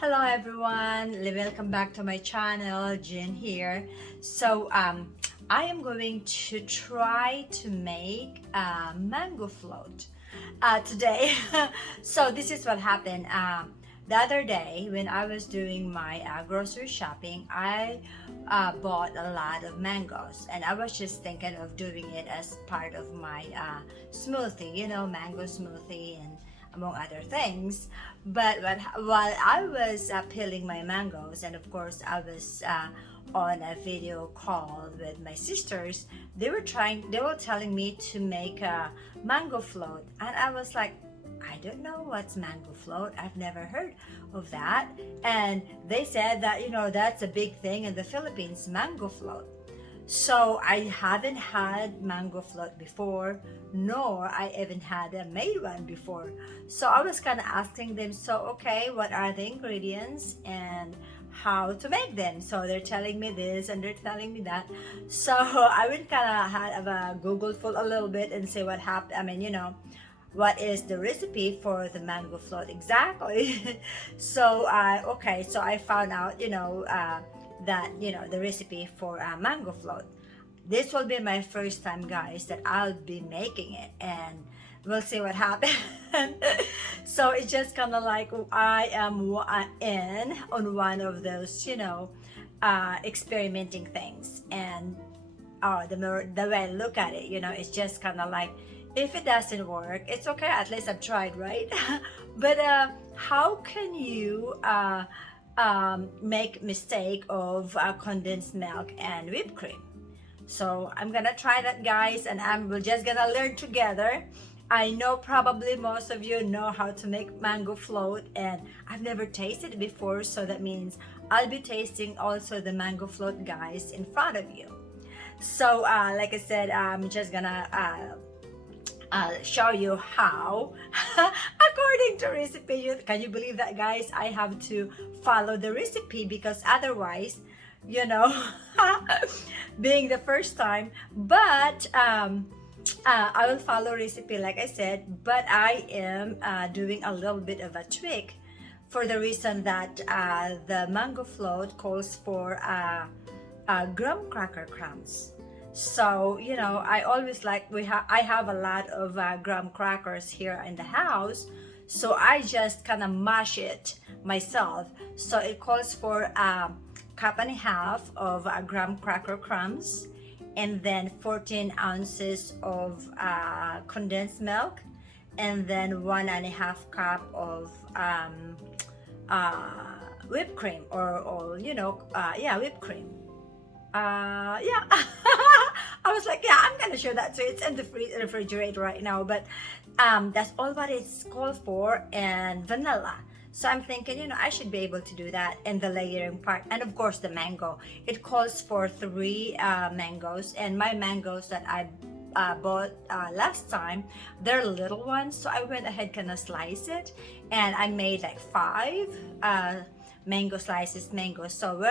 Hello everyone, welcome back to my channel. Jin here. I am going to try to make a mango float today. So this is what happened. The other day when I was doing my grocery shopping, I bought a lot of mangoes, and I was just thinking of doing it as part of my smoothie, mango smoothie and among other things. But while I was peeling my mangoes, and of course I was on a video call with my sisters, they were telling me to make a mango float, and I was like, I don't know what's mango float. I've never heard of that. And they said that, that's a big thing in the Philippines, mango float. So I haven't had mango float before, nor I even had made one before. So I was kind of asking them, so okay, what are the ingredients and how to make them? So they're telling me this and they're telling me that. So I would kind of have a Google full a little bit and say what happened. What is the recipe for the mango float exactly? So I found out, that the recipe for a mango float. This will be my first time, guys, that I'll be making it, and we'll see what happens. So it's just kind of like I am in on one of those experimenting things, and the way I look at it, it's just kind of like, if it doesn't work, it's okay, at least I've tried, right? But how can you make mistake of condensed milk and whipped cream? So I'm gonna try that, guys, and we're just gonna learn together. I know probably most of you know how to make mango float, and I've never tasted it before, so that means I'll be tasting also the mango float, guys, in front of you. So like I said, I'm just gonna show you how according to recipe. Can you believe that, guys? I have to follow the recipe because otherwise, being the first time, but I will follow recipe like I said, but I am doing a little bit of a trick for the reason that the mango float calls for graham cracker crumbs. So I always like, I have a lot of graham crackers here in the house, so I just kind of mash it myself. So it calls for a cup and a half of graham cracker crumbs, and then 14 ounces of condensed milk, and then 1.5 cup of whipped cream, or whipped cream. Yeah. I was like, yeah, I'm gonna show that. So it's in the refrigerator right now, but that's all what it's called for, and vanilla. So I'm thinking, I should be able to do that, and the layering part, and of course the mango. It calls for 3 mangoes, and my mangoes that I bought last time, they're little ones, so I went ahead kind of slice it, and I made like 5 mango slices, mangoes. So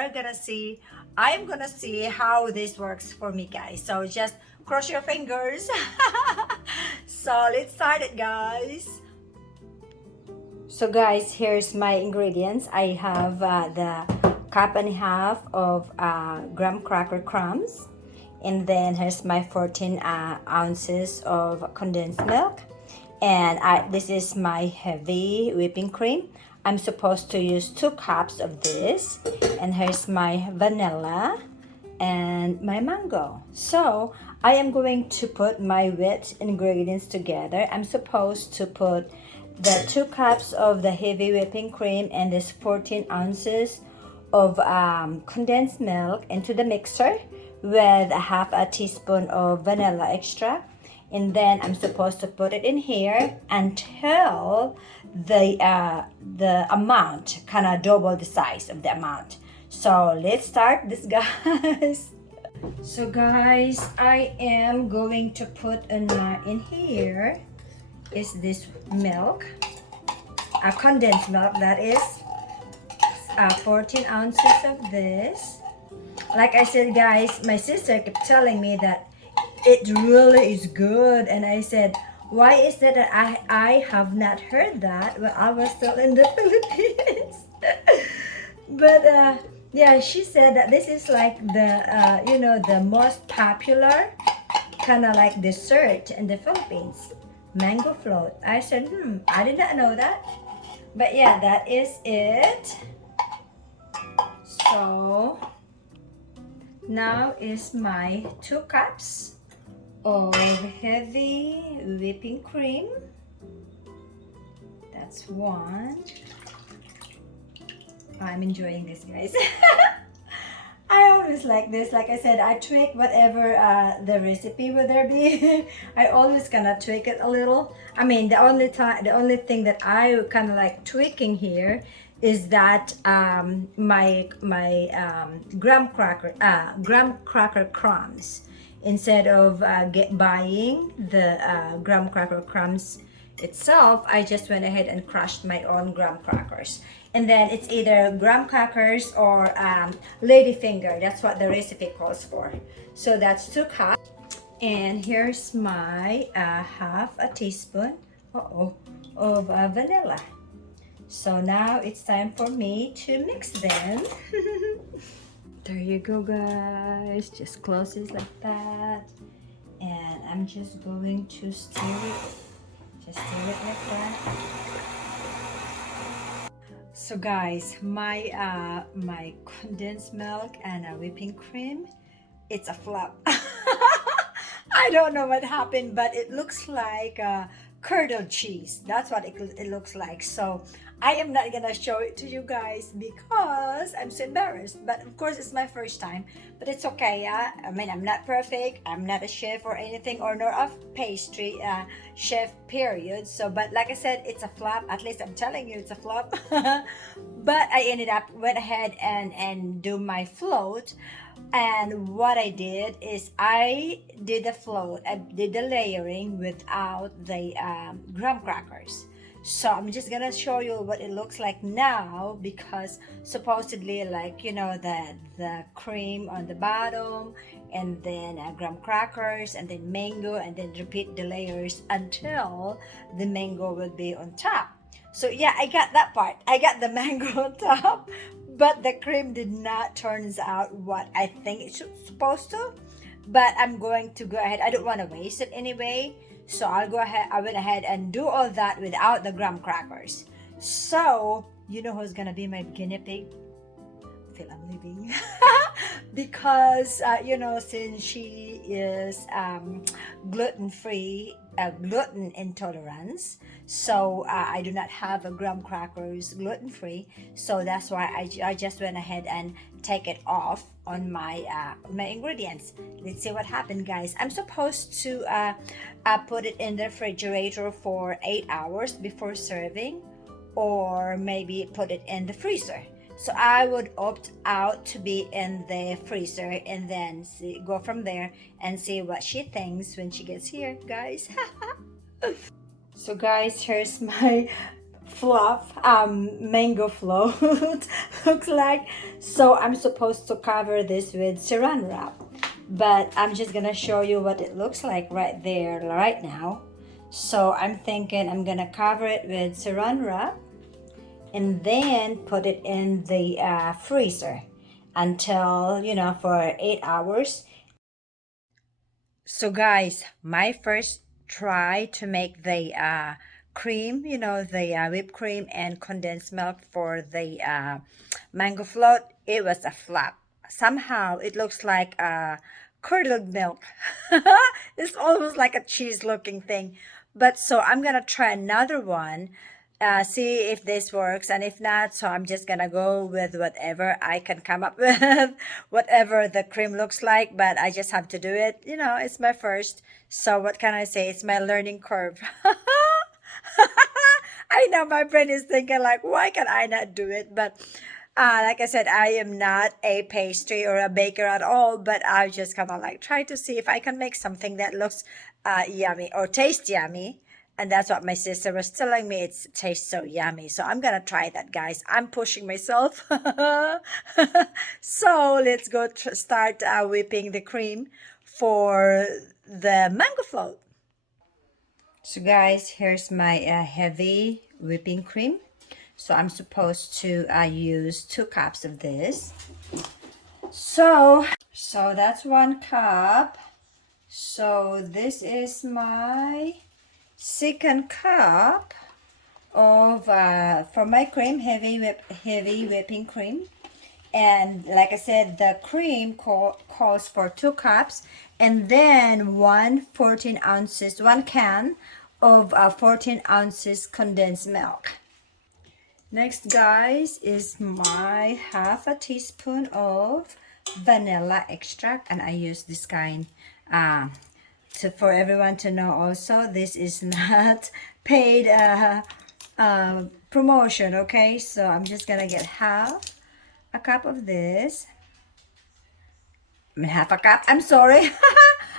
I'm gonna see how this works for me, guys. So just cross your fingers. So let's start it, guys. So guys, here's my ingredients. I have the cup and a half of graham cracker crumbs, and then here's my 14 ounces of condensed milk, and this is my heavy whipping cream. I'm supposed to use 2 cups of this, and here's my vanilla and my mango. So I am going to put my wet ingredients together. I'm supposed to put the 2 cups of the heavy whipping cream and this 14 ounces of condensed milk into the mixer with a half a teaspoon of vanilla extract. And then I'm supposed to put it in here until the amount kind of double the size of the amount. So let's start this, guys. So guys, I am going to put in here is this milk, condensed milk, that is 14 ounces of this. Like I said, guys, my sister kept telling me that it really is good, and I said, why is it that I have not heard that when I was still in the Philippines? But yeah, she said that this is like the the most popular kind of like dessert in the Philippines, mango float. I said, I did not know that. But yeah, that is it. So now is my 2 cups of heavy whipping cream. That's one. I'm enjoying this, guys. I always like this. Like I said, I tweak whatever the recipe will there be. I always kind of tweak it a little. I mean, the only thing that I kind of like tweaking here is that my graham cracker crumbs. Instead of buying the graham cracker crumbs itself, I just went ahead and crushed my own graham crackers. And then it's either graham crackers or ladyfinger. That's what the recipe calls for. So that's 2 cups. And here's my half a teaspoon of vanilla. So now it's time for me to mix them. There you go, guys. Just close it like that. And I'm just going to stir it. Just stir it like that. So guys, my condensed milk and whipping cream, it's a flop. I don't know what happened, but it looks like curdled cheese. That's what it looks like. So I am not gonna show it to you guys because I'm so embarrassed. But of course, it's my first time. But it's okay. Yeah? I mean, I'm not perfect. I'm not a chef or anything, or nor a pastry chef. Period. So, but like I said, it's a flop. At least I'm telling you, it's a flop. But I ended up went ahead and do my float. And what I did is I did the float, I did the layering without the graham crackers. So I'm just gonna show you what it looks like now, because supposedly, like, the cream on the bottom, and then graham crackers, and then mango, and then repeat the layers until the mango will be on top. So yeah, I got that part. I got the mango on top, but the cream did not turns out what I think it's supposed to. But I'm going to go ahead. I don't want to waste it anyway. So I'll go ahead. I went ahead and do all that without the graham crackers. So you know who's gonna be my guinea pig? Feel I'm leaving. Because since she is gluten free, gluten intolerance, so I do not have a graham crackers gluten free. So that's why I just went ahead and take it off on my ingredients. Let's see what happened, guys. I'm supposed to put it in the refrigerator for 8 hours before serving, or maybe put it in the freezer. So I would opt out to be in the freezer, and then go from there and see what she thinks when she gets here, guys. So guys, here's my fluff mango float. Looks like. So I'm supposed to cover this with saran wrap, but I'm just gonna show you what it looks like right there right now. So I'm thinking I'm gonna cover it with saran wrap and then put it in the freezer until for 8 hours. So guys, my first try to make the cream, the whipped cream and condensed milk for the mango float, it was a flop. Somehow it looks like curdled milk. It's almost like a cheese looking thing. But so I'm gonna try another one, see if this works, and if not, so I'm just gonna go with whatever I can come up with, whatever the cream looks like. But I just have to do it. It's my first, so what can I say? It's my learning curve. I know my brain is thinking like, why can I not do it? But like I said, I am not a pastry or a baker at all, but I just kind of like try to see if I can make something that looks yummy or taste yummy. And that's what my sister was telling me. It tastes so yummy. So I'm going to try that, guys. I'm pushing myself. So let's go start whipping the cream for the mango float. So guys, here's my heavy whipping cream. So I'm supposed to use 2 cups of this. So that's 1 cup. So this is my second cup of for my cream, heavy whipping cream. And like I said, the cream calls for 2 cups, and then 14 ounces, 1 can of 14 ounces condensed milk. Next, guys, is my half a teaspoon of vanilla extract, and I use this kind for everyone to know also, this is not paid promotion, okay? So I'm just gonna get half a cup of this. I mean, half a cup, I'm sorry.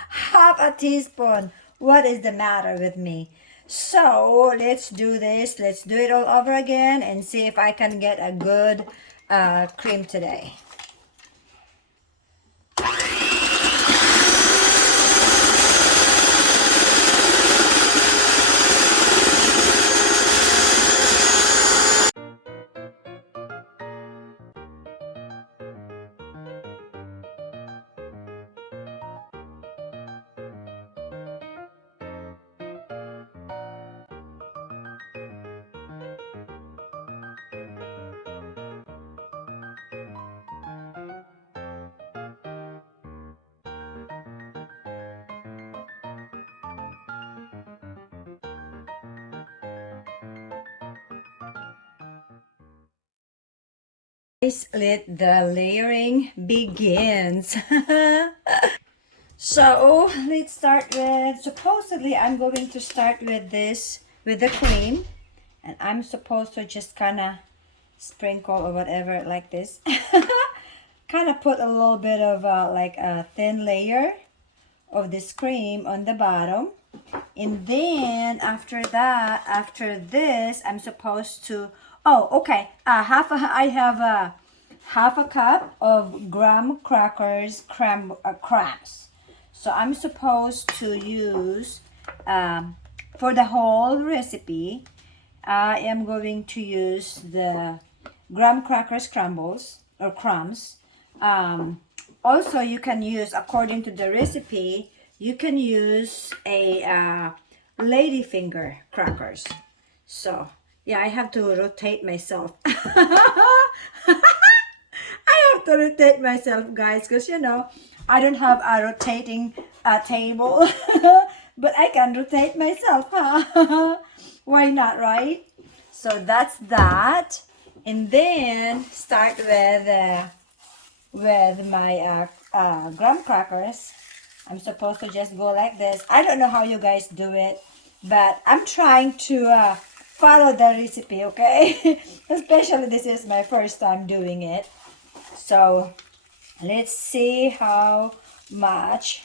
Half a teaspoon. What is the matter with me? So let's do this. Let's do it all over again and see if I can get a good cream today. Let the layering begins. So let's start with, supposedly I'm going to start with this, with the cream, and I'm supposed to just kind of sprinkle or whatever like this. Kind of put a little bit of like a thin layer of this cream on the bottom, and then after that, after this, I'm supposed to, oh okay, I have a half a cup of graham crackers crumbs. So I'm supposed to use for the whole recipe, I am going to use the graham crackers crumbles or crumbs. Also, you can use, according to the recipe, you can use a ladyfinger crackers. So yeah, I have to rotate myself. I have to rotate myself, guys, because you know I don't have a rotating table, but I can rotate myself. Huh? Why not, right? So that's that, and then start with my graham crackers. I'm supposed to just go like this. I don't know how you guys do it, but I'm trying to follow the recipe, okay? Especially this is my first time doing it. So let's see how much.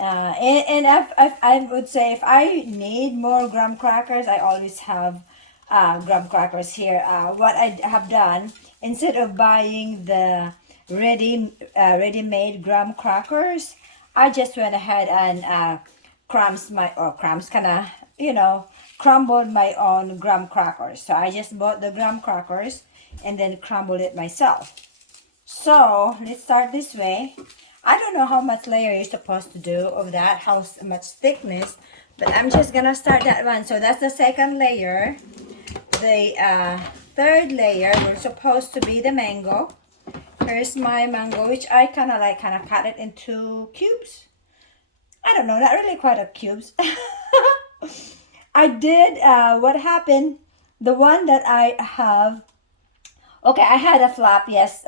And if I would say if I need more graham crackers, I always have graham crackers here. What I have done, instead of buying the ready-made graham crackers, I just went ahead and kind of, you know, crumbled my own graham crackers. So I just bought the graham crackers and then crumbled it myself. So let's start this way. I don't know how much layer you're supposed to do of that, how much thickness, but I'm just gonna start that one. So that's the second layer. The third layer was supposed to be the mango. Here's my mango, which I kind of cut it into cubes. I don't know, not really quite a cubes. I did, what happened, the one that I have, okay, I had a flop, yes,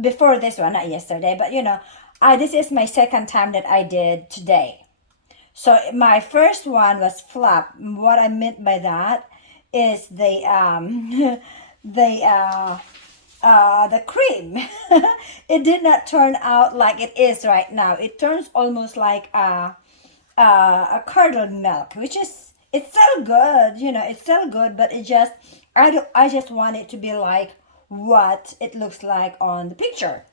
before this one, not yesterday, but you know, this is my second time that I did today. So my first one was flop. What I meant by that is the cream. It did not turn out like it is right now. It turns almost like a curdled milk, which is, it's still good, you know, it's still good, but it just, I just want it to be like what it looks like on the picture.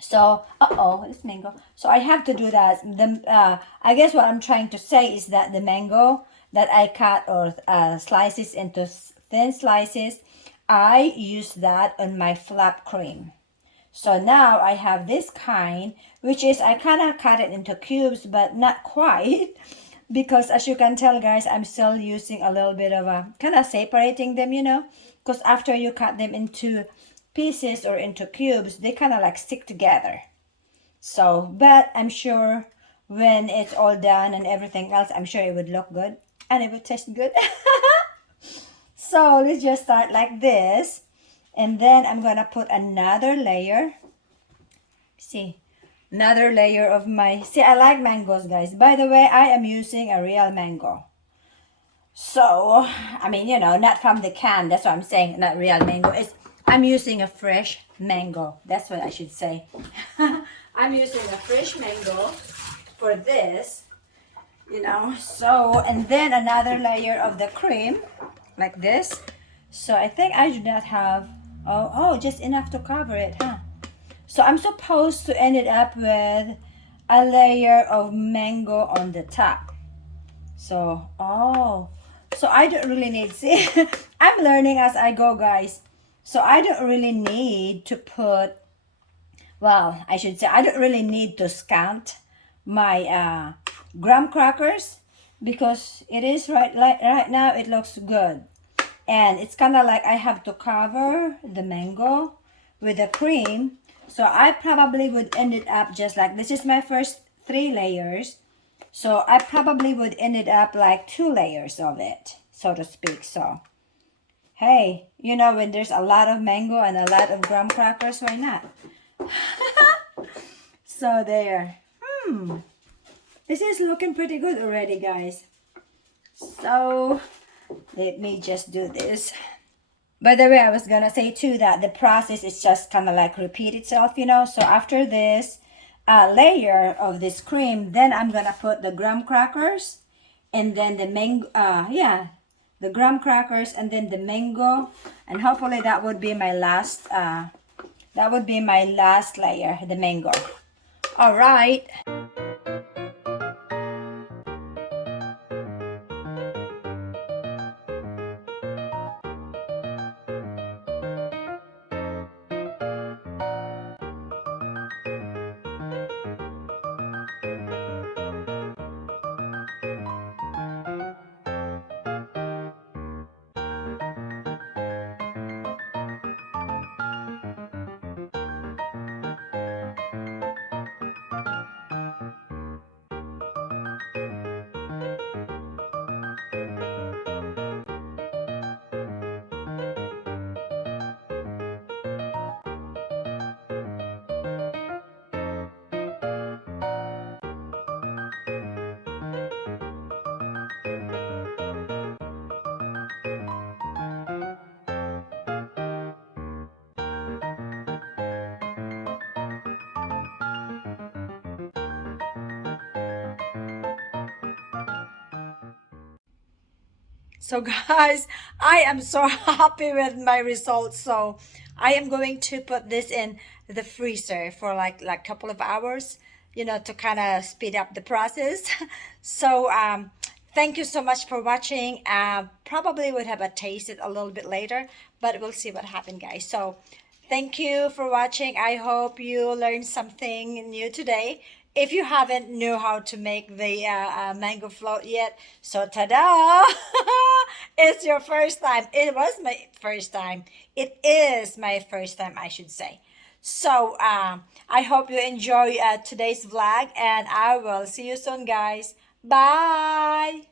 So, it's mango. So I have to do that. I guess what I'm trying to say is that the mango that I cut or slices into thin slices, I use that on my flap cream. So now I have this kind, which is I kind of cut it into cubes, but not quite. Because as you can tell, guys, I'm still using a little bit of a kind of separating them, because after you cut them into pieces or into cubes, they kind of like stick together. So, but I'm sure when it's all done and everything else, I'm sure it would look good and it would taste good. So let's just start like this. And then I'm gonna put another layer. See, another layer of my, see, I like mangoes, guys. By the way, I am using a real mango. So, I mean, not from the can. That's what I'm saying, not real mango. I'm using a fresh mango. That's what I should say. I'm using a fresh mango for this, So, and then another layer of the cream, like this. So I think I do not have, just enough to cover it, huh? So I'm supposed to end it up with a layer of mango on the top. So, so I don't really need, see, I'm learning as I go, guys. So I don't really need to put, well, I should say, I don't really need to scant my graham crackers because it is right now, it looks good. And it's kind of like I have to cover the mango with the cream. So I probably would end it up just like, this is my first 3 layers. So I probably would end it up like 2 layers of it, so to speak. So, hey, when there's a lot of mango and a lot of graham crackers, why not? So there. This is looking pretty good already, guys. So let me just do this. By the way, I was gonna say too that the process is just kind of like repeat itself, So after this layer of this cream, then I'm gonna put the graham crackers, and then the mango. The graham crackers, and then the mango, and hopefully that would be my last. That would be my last layer, the mango. All right. So guys, I am so happy with my results. So I am going to put this in the freezer for like couple of hours, to kind of speed up the process. So thank you so much for watching. Probably would have a taste it a little bit later, but we'll see what happened, guys. So thank you for watching. I hope you learned something new today. If you haven't knew how to make the mango float yet, so ta-da! It's your first time. It was my first time. It is my first time, I should say. So I hope you enjoy today's vlog, and I will see you soon, guys. Bye!